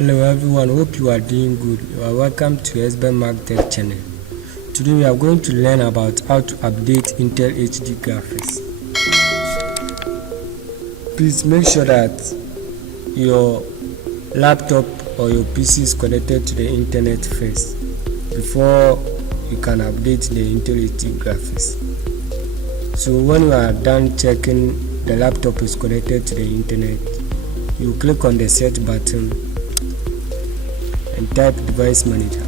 Hello everyone, hope you are doing good. You are welcome to SB Mark Tech channel. Today we are going to learn about how to update Intel HD graphics. Please make sure that your laptop or your PC is connected to the internet first before you can update the Intel HD graphics. So when you are done checking the laptop is connected to the internet, you click on the set button and type device manager.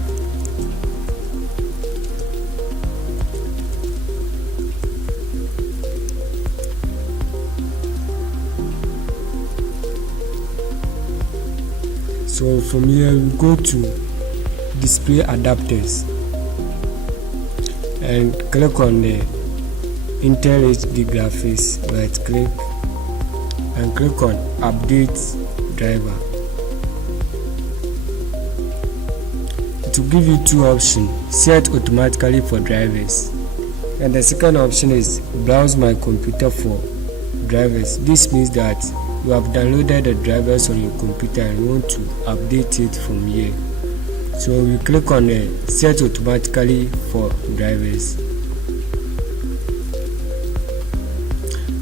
So from here we go to display adapters and click on the Intel HD graphics, right click and click on update driver. To give you two options, set automatically for drivers, and the second option is browse my computer for drivers. This means that you have downloaded the drivers on your computer and want to update it from here. So we click on the set automatically for drivers.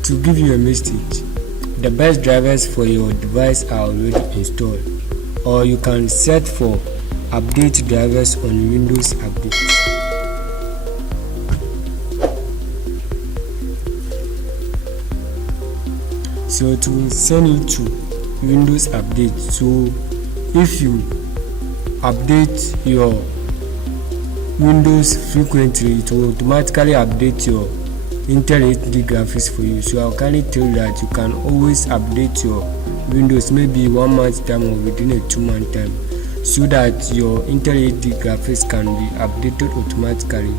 To give you a message, the best drivers for your device are already installed, or you can set for update drivers on Windows Update. So to send you to Windows Update, so if you update your Windows frequently, it will automatically update your Intel HD graphics for you. So I can tell you that you can always update your Windows maybe 1 month time or within a 2 month time, so that your Intel HD graphics can be updated automatically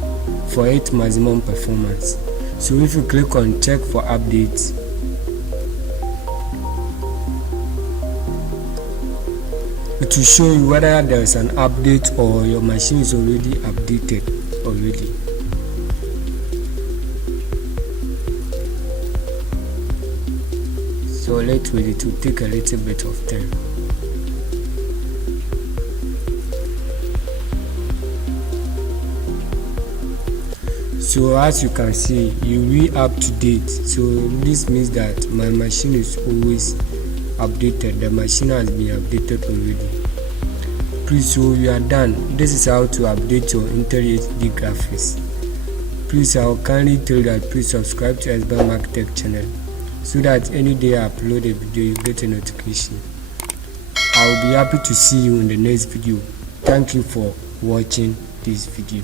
for its maximum performance. So if you click on check for updates, it will show you whether there is an update or your machine is already updated already. So let's wait, it will take a little bit of time. So as you can see, you will up to date. So this means that my machine is always updated. The machine has been updated already. Please, so you are done. This is how to update your Intel HD graphics. Please, I will kindly tell you that please subscribe to SB Mark Tech channel, so that any day I upload a video you get a notification. I will be happy to see you in the next video. Thank you for watching this video.